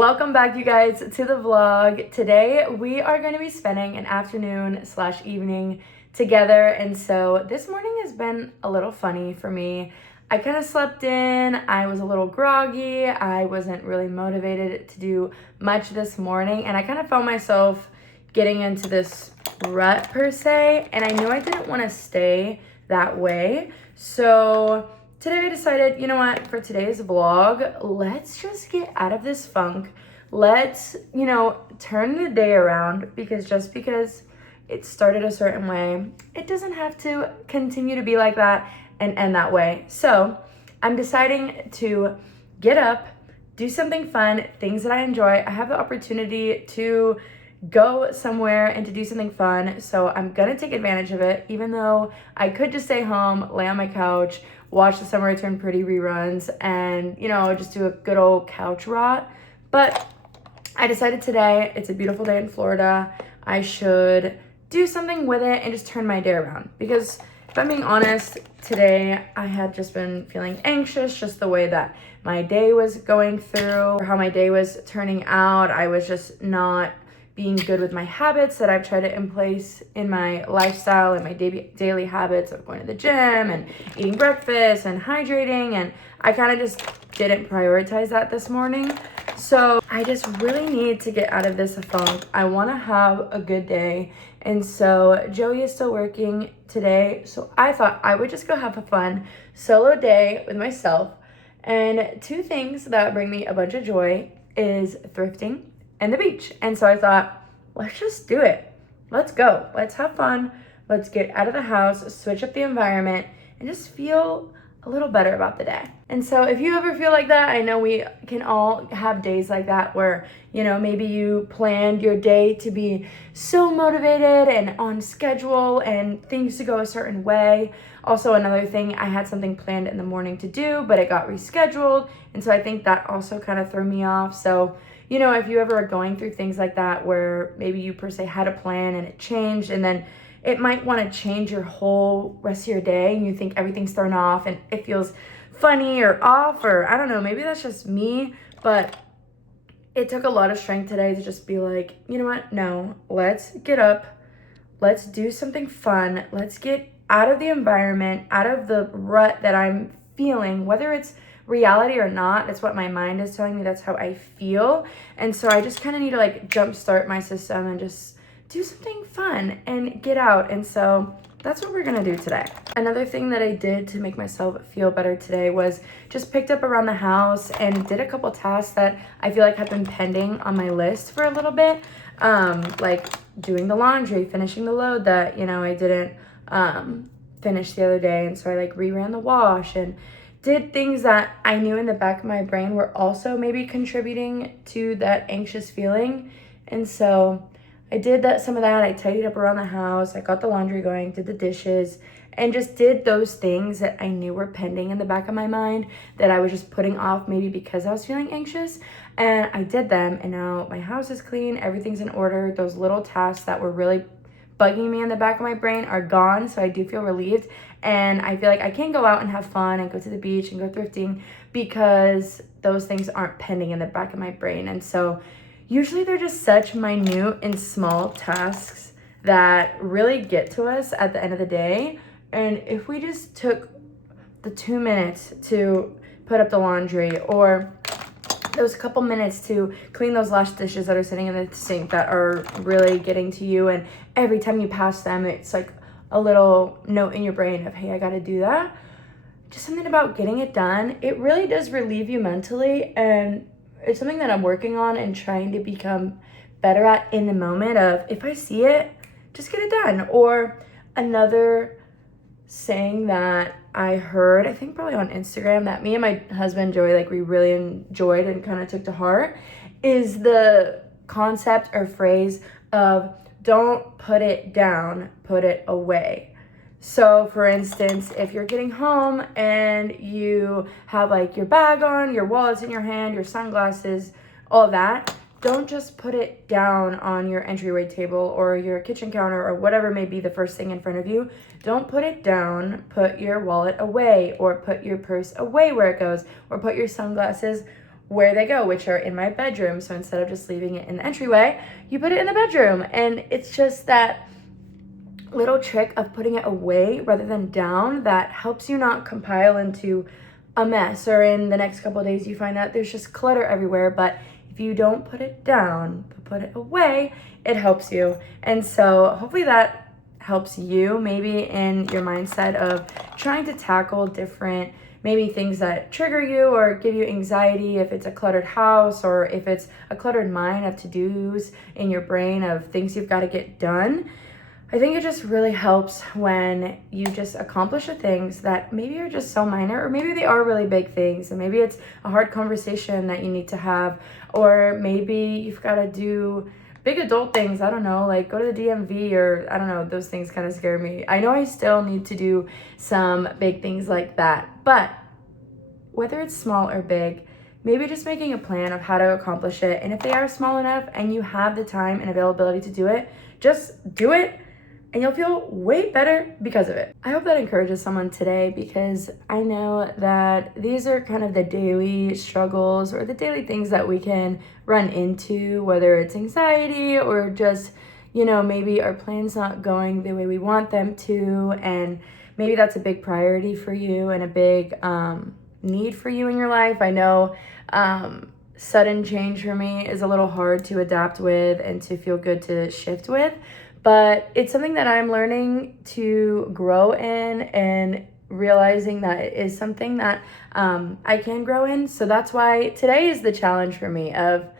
Welcome back, you guys, to the vlog. Today we are going to be spending an afternoon / evening together, and so this morning has been a little funny for me. I kind of slept in, I was a little groggy, I wasn't really motivated to do much this morning, and I kind of found myself getting into this rut per se, and I knew I didn't want to stay that way. So today I decided, you know what, for today's vlog, let's just get out of this funk. Let's, turn the day around, because just because it started a certain way, it doesn't have to continue to be like that and end that way. So I'm deciding to get up, do something fun, things that I enjoy. I have the opportunity to go somewhere and to do something fun, so I'm gonna take advantage of it, even though I could just stay home, lay on my couch, watch the Summer I Turned Pretty reruns, and just do a good old couch rot. But I decided today, it's a beautiful day in Florida, I should do something with it and just turn my day around. Because if I'm being honest, today I had just been feeling anxious, just the way that my day was going through, or how my day was turning out. I was just not being good with my habits that I've tried to in place in my lifestyle and my daily habits of going to the gym and eating breakfast and hydrating, and I kind of just didn't prioritize that this morning. So I just really need to get out of this funk. I want to have a good day, and so Joey is still working today, so I thought I would just go have a fun solo day with myself. And two things that bring me a bunch of joy is thrifting and the beach. And so I thought, let's just do it. Let's go. Let's have fun. Let's get out of the house, switch up the environment, and just feel a little better about the day. And so if you ever feel like that, I know we can all have days like that where, maybe you planned your day to be so motivated and on schedule and things to go a certain way. Also, another thing, I had something planned in the morning to do, but it got rescheduled. And so I think that also kind of threw me off. So if you ever are going through things like that where maybe you per se had a plan and it changed, and then it might want to change your whole rest of your day and you think everything's thrown off and it feels funny or off, or I don't know, maybe that's just me, but it took a lot of strength today to just be like, you know what, no, let's get up, let's do something fun, let's get out of the environment, out of the rut that I'm feeling, whether it's reality or not. That's what my mind is telling me, that's how I feel. And so I just kind of need to jumpstart my system and just do something fun and get out. And so that's what we're gonna do today. Another thing that I did to make myself feel better today was just picked up around the house and did a couple tasks that I feel like have been pending on my list for a little bit. Like doing the laundry, finishing the load that, I didn't finish the other day. And so I reran the wash and did things that I knew in the back of my brain were also maybe contributing to that anxious feeling. And so I did some of that. I tidied up around the house. I got the laundry going, did the dishes, and just did those things that I knew were pending in the back of my mind that I was just putting off maybe because I was feeling anxious. And I did them, and now my house is clean. Everything's in order. Those little tasks that were really bugging me in the back of my brain are gone, so I do feel relieved. And I feel like I can go out and have fun and go to the beach and go thrifting because those things aren't pending in the back of my brain. And so usually they're just such minute and small tasks that really get to us at the end of the day. And if we just took the 2 minutes to put up the laundry, or those couple minutes to clean those last dishes that are sitting in the sink that are really getting to you, and every time you pass them, it's like a little note in your brain of, hey, I gotta do that. Just something about getting it done. It really does relieve you mentally, and it's something that I'm working on and trying to become better at in the moment of, if I see it, just get it done. Or another saying that I heard, I think probably on Instagram, that me and my husband Joey, we really enjoyed and kind of took to heart, is the concept or phrase of don't put it down, put it away. So for instance, if you're getting home and you have your bag on, your wallet's in your hand, your sunglasses, all that, don't just put it down on your entryway table or your kitchen counter or whatever may be the first thing in front of you. Don't put it down, put your wallet away, or put your purse away where it goes, or put your sunglasses where they go, which are in my bedroom. So instead of just leaving it in the entryway, you put it in the bedroom. And it's just that little trick of putting it away rather than down that helps you not compile into a mess, or in the next couple of days you find that there's just clutter everywhere. But if you don't put it down but put it away, it helps you. And so hopefully that helps you maybe in your mindset of trying to tackle different maybe things that trigger you or give you anxiety, if it's a cluttered house or if it's a cluttered mind of to-dos in your brain of things you've got to get done. I think it just really helps when you just accomplish the things that maybe are just so minor, or maybe they are really big things, and maybe it's a hard conversation that you need to have, or maybe you've got to do big adult things. I don't know, like go to the DMV, or I don't know, those things kind of scare me. I know I still need to do some big things like that, but whether it's small or big, maybe just making a plan of how to accomplish it. And if they are small enough and you have the time and availability to do it, just do it. And you'll feel way better because of it. I hope that encourages someone today, because I know that these are kind of the daily struggles or the daily things that we can run into, whether it's anxiety or just, maybe our plan's not going the way we want them to. And maybe that's a big priority for you and a big need for you in your life. I know sudden change for me is a little hard to adapt with and to feel good to shift with. But it's something that I'm learning to grow in, and realizing that it is something that I can grow in. So that's why today is the challenge for me of,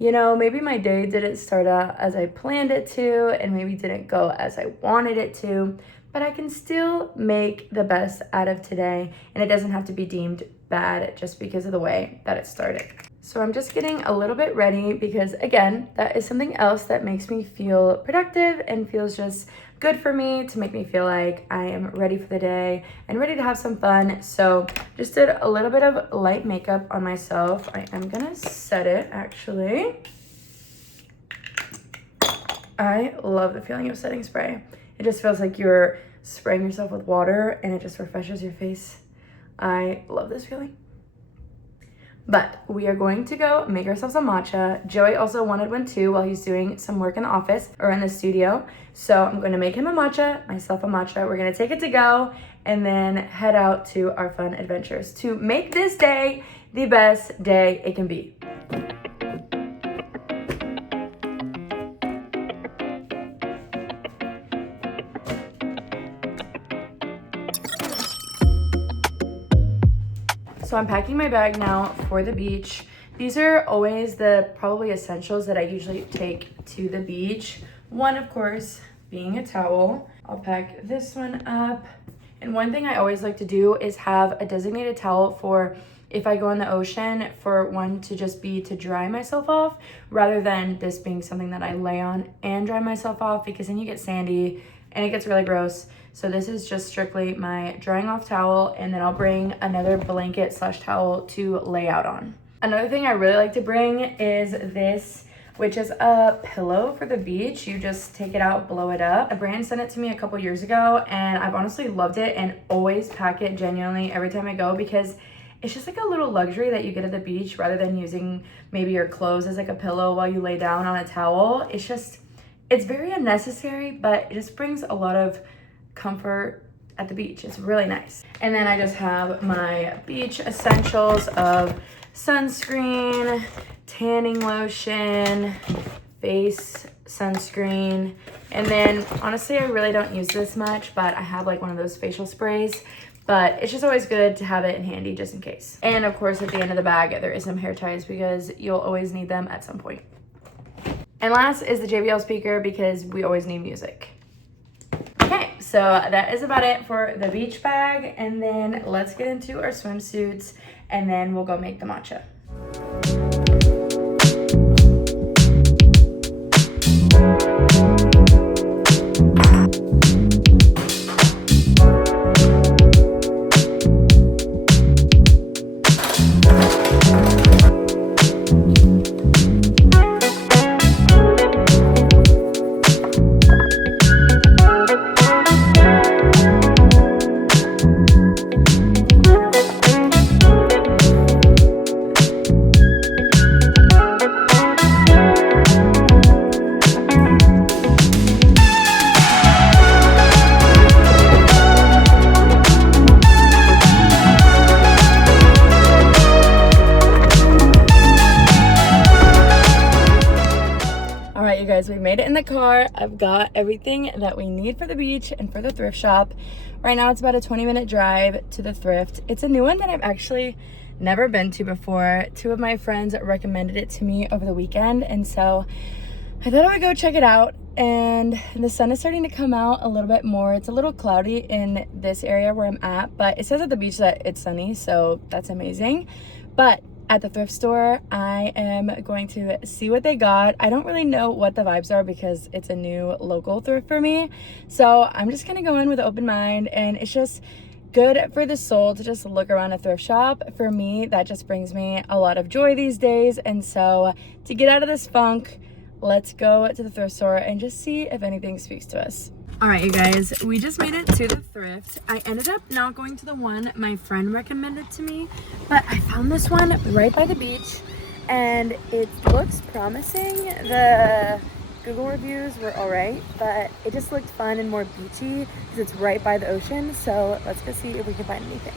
maybe my day didn't start out as I planned it to, and maybe didn't go as I wanted it to, but I can still make the best out of today, and it doesn't have to be deemed bad just because of the way that it started. So I'm just getting a little bit ready because, again, that is something else that makes me feel productive and feels just good for me, to make me feel like I am ready for the day and ready to have some fun. So just did a little bit of light makeup on myself. I am gonna set it, actually. I love the feeling of setting spray. It just feels like you're spraying yourself with water and it just refreshes your face. I love this feeling. But we are going to go make ourselves a matcha. Joey also wanted one too while he's doing some work in the office or in the studio. So I'm going to make him a matcha, myself a matcha. We're going to take it to go and then head out to our fun adventures to make this day the best day it can be. So I'm packing my bag now for the beach. These are always the probably essentials that I usually take to the beach. One, of course, being a towel. I'll pack this one up. And one thing I always like to do is have a designated towel for if I go in the ocean, for one to just be to dry myself off, rather than this being something that I lay on and dry myself off, because then you get sandy and it gets really gross. So this is just strictly my drying off towel, and then I'll bring another blanket / towel to lay out on. Another thing I really like to bring is this, which is a pillow for the beach. You just take it out, blow it up. A brand sent it to me a couple years ago, and I've honestly loved it and always pack it genuinely every time I go, because it's just like a little luxury that you get at the beach, rather than using maybe your clothes as like a pillow while you lay down on a towel. It's very unnecessary, but it just brings a lot of comfort at the beach. It's really nice. And then I just have my beach essentials of sunscreen, tanning lotion, face sunscreen, and then honestly I really don't use this much, but I have like one of those facial sprays, but it's just always good to have it in handy just in case. And of course at the end of the bag there is some hair ties, because you'll always need them at some point. And last is the JBL speaker, because we always need music. Okay, so that is about it for the beach bag, and then let's get into our swimsuits, and then we'll go make the matcha. guys, we made it in the car. I've got everything that we need for the beach and for the thrift shop. Right now it's about a 20-minute drive to the thrift. It's a new one that I've actually never been to before. Two of my friends recommended it to me over the weekend, and so I thought I would go check it out. And the sun is starting to come out a little bit more. It's a little cloudy in this area where I'm at, but it says at the beach that it's sunny, so that's amazing. But at the thrift store, I am going to see what they got. I don't really know what the vibes are because it's a new local thrift for me. So I'm just gonna go in with an open mind, and it's just good for the soul to just look around a thrift shop. For me, that just brings me a lot of joy these days. And so to get out of this funk, let's go to the thrift store and just see if anything speaks to us. All right, you guys, we just made it to the thrift. I ended up not going to the one my friend recommended to me, but I found this one right by the beach and it looks promising. The Google reviews were all right, but it just looked fun and more beachy because it's right by the ocean. So let's go see if we can find anything.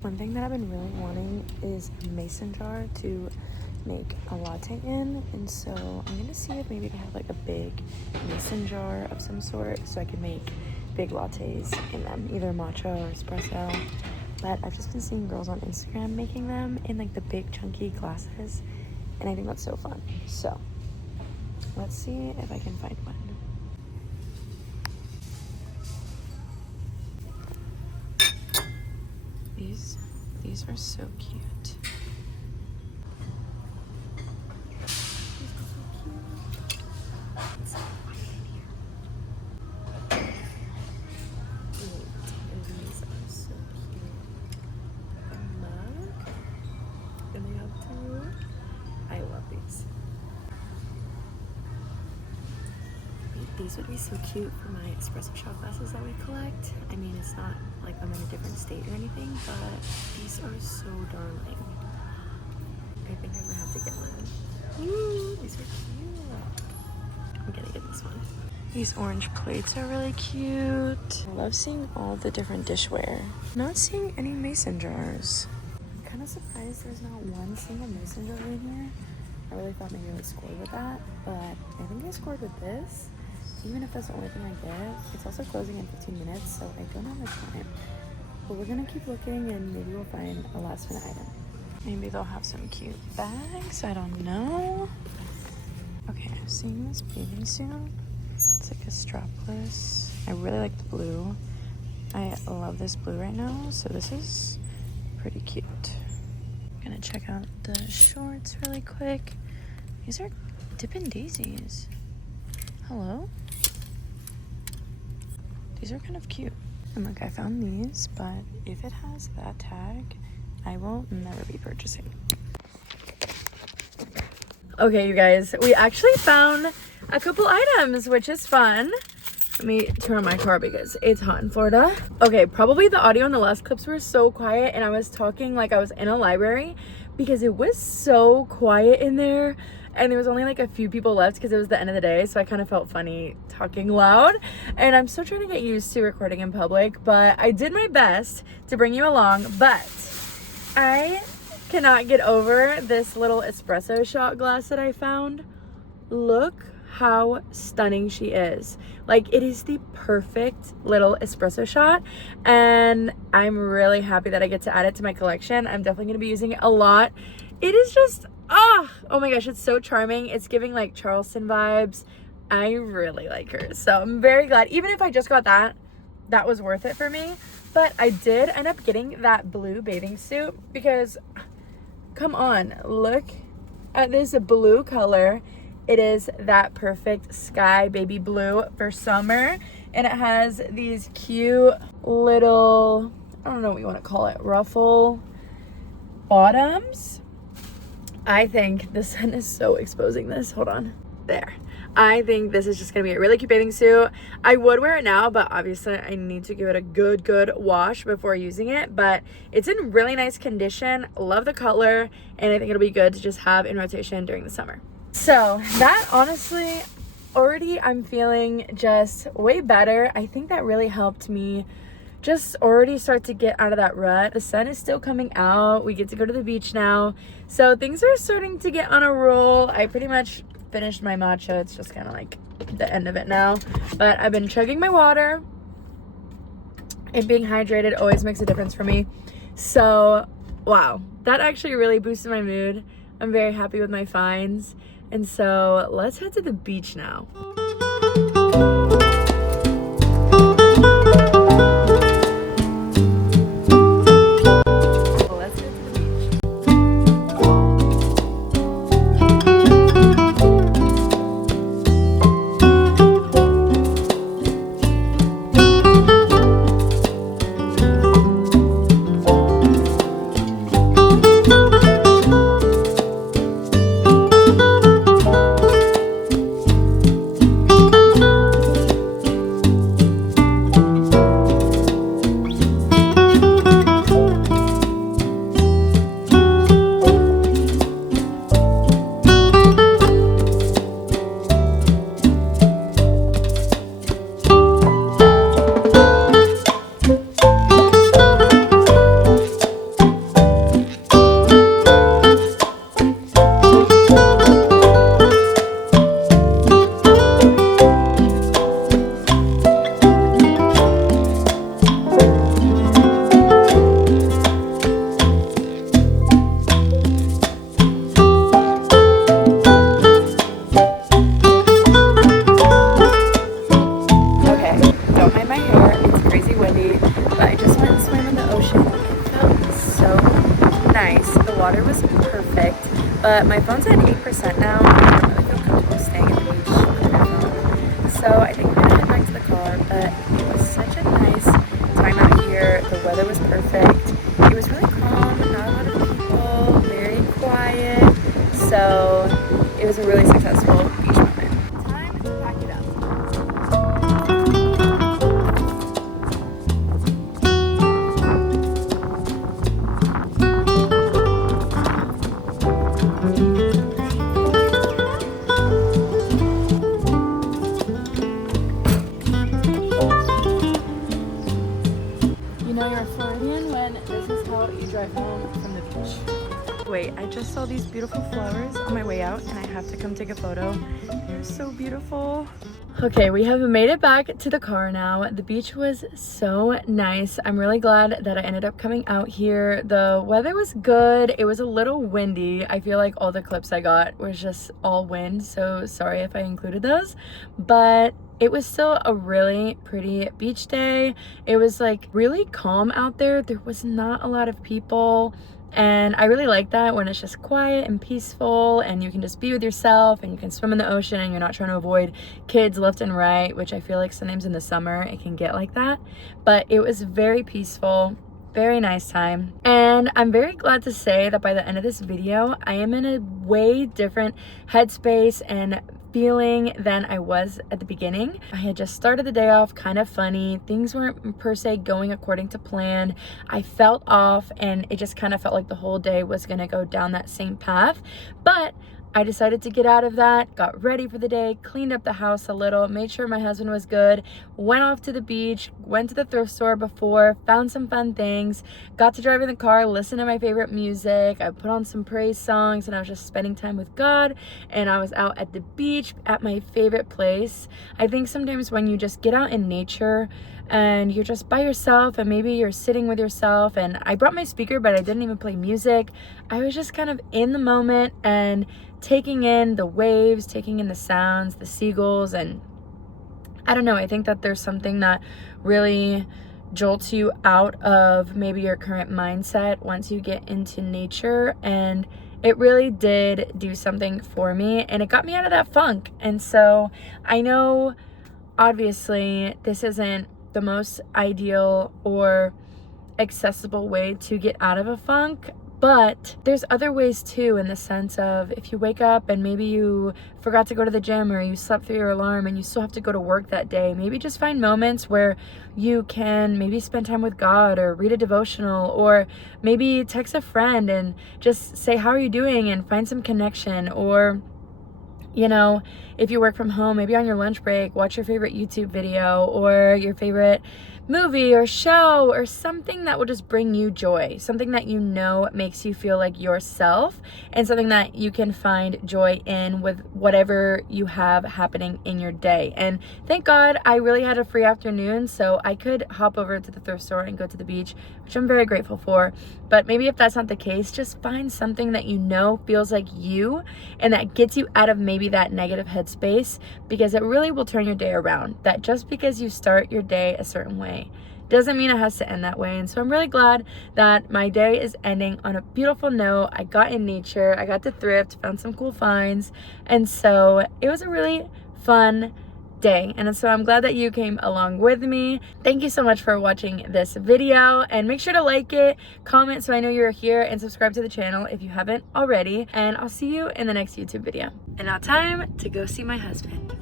One thing that I've been really wanting is a mason jar to make a latte in, and so I'm gonna see if maybe they have like a big mason jar of some sort so I can make big lattes in them, either matcha or espresso. But I've just been seeing girls on Instagram making them in like the big chunky glasses, and I think that's so fun. So let's see if I can find one. These are so cute. These would be so cute for my espresso shot glasses that we collect. I mean, it's not like I'm in a different state or anything, but these are so darling. I think I'm gonna have to get one. Ooh, these are cute. I'm gonna get this one. These orange plates are really cute. I love seeing all the different dishware. Not seeing any mason jars. I'm kind of surprised there's not one single mason jar in here. I really thought maybe I would score with that, but I think I scored with this. Even if that's the only thing I get. It's also closing in 15 minutes, so I don't have much time. But we're gonna keep looking and maybe we'll find a last minute item. Maybe they'll have some cute bags, I don't know. Okay, I'm seeing this bathing suit. It's like a strapless. I really like the blue. I love this blue right now, so this is pretty cute. I'm gonna check out the shorts really quick. These are Dippin' Daisies. Hello? These are kind of cute. And look, I found these, but if it has that tag, I will never be purchasing. Okay, you guys, we actually found a couple items, which is fun. Let me turn on my car because it's hot in Florida. Okay, probably the audio in the last clips were so quiet and I was talking like I was in a library because it was so quiet in there. And there was only like a few people left because it was the end of the day, so I kind of felt funny talking loud. And I'm still trying to get used to recording in public, but I did my best to bring you along. But I cannot get over this little espresso shot glass that I found. Look how stunning she is. Like, it is the perfect little espresso shot, and I'm really happy that I get to add it to my collection. I'm definitely going to be using it a lot. It is just oh my gosh, it's so charming. It's giving like Charleston vibes. I really like her, so I'm very glad. Even if I just got that was worth it for me. But I did end up getting that blue bathing suit because, come on, look at this blue color. It is that perfect sky baby blue for summer, and it has these cute little, I don't know what you want to call it, ruffle bottoms. I think the sun is so exposing this. Hold on. There. I think this is just going to be a really cute bathing suit. I would wear it now, but obviously I need to give it a good wash before using it. But it's in really nice condition. Love the color, and I think it'll be good to just have in rotation during the summer. So that honestly already I'm feeling just way better. I think that really helped me just already start to get out of that rut. The sun is still coming out. We get to go to the beach now. So things are starting to get on a roll. I pretty much finished my matcha. It's just kind of like the end of it now. But I've been chugging my water, and being hydrated always makes a difference for me. So, wow, that actually really boosted my mood. I'm very happy with my finds. And so let's head to the beach now. But my phone's at 8% now, and I don't really feel comfortable staying at the beach with my phone. So I think I'm gonna head back to the car, but it was such a nice time out here. The weather was perfect. It was really calm, not a lot of people, very quiet. So it was a really successful beach moment. Time to pack it up. Wait, I just saw these beautiful flowers on my way out and I have to come take a photo. They're so beautiful. Okay, we have made it back to the car now. The beach was so nice. I'm really glad that I ended up coming out here. The weather was good. It was a little windy. I feel like all the clips I got was just all wind, so sorry if I included those. But it was still a really pretty beach day. It was like really calm out there. There was not a lot of people. And I really like that when it's just quiet and peaceful and you can just be with yourself and you can swim in the ocean and you're not trying to avoid kids left and right, which I feel like sometimes in the summer it can get like that. But it was very peaceful, very nice time. And I'm very glad to say that by the end of this video, I am in a way different headspace and feeling than I was at the beginning. I had just started the day off kind of funny. Things weren't per se going according to plan. I felt off and it just kind of felt like the whole day was gonna go down that same path. But I decided to get out of that, got ready for the day, cleaned up the house a little, made sure my husband was good, went off to the beach, went to the thrift store before, found some fun things, got to drive in the car, listen to my favorite music. I put on some praise songs and I was just spending time with God, and I was out at the beach at my favorite place. I think sometimes when you just get out in nature and you're just by yourself and maybe you're sitting with yourself, and I brought my speaker but I didn't even play music. I was just kind of in the moment and taking in the waves, taking in the sounds, the seagulls, and I don't know, I think that there's something that really jolts you out of maybe your current mindset once you get into nature, and it really did do something for me and it got me out of that funk. And so I know obviously this isn't the most ideal or accessible way to get out of a funk, but there's other ways too, in the sense of if you wake up and maybe you forgot to go to the gym or you slept through your alarm and you still have to go to work that day, maybe just find moments where you can maybe spend time with God or read a devotional, or maybe text a friend and just say, how are you doing, and find some connection. Or You know, if you work from home, maybe on your lunch break, watch your favorite YouTube video or your favorite movie or show or something that will just bring you joy, something that you know makes you feel like yourself, and something that you can find joy in with whatever you have happening in your day. And thank God I really had a free afternoon, so I could hop over to the thrift store and go to the beach, which I'm very grateful for. But maybe if that's not the case, just find something that you know feels like you and that gets you out of maybe that negative headspace, because it really will turn your day around. That just because you start your day a certain way doesn't mean it has to end that way. And so I'm really glad that my day is ending on a beautiful note. I got in nature, I got to thrift, found some cool finds, and so it was a really fun day. And so I'm glad that you came along with me. Thank you so much for watching this video, and make sure to like it, comment so I know you're here, and subscribe to the channel if you haven't already. And I'll see you in the next YouTube video. And now time to go see my husband.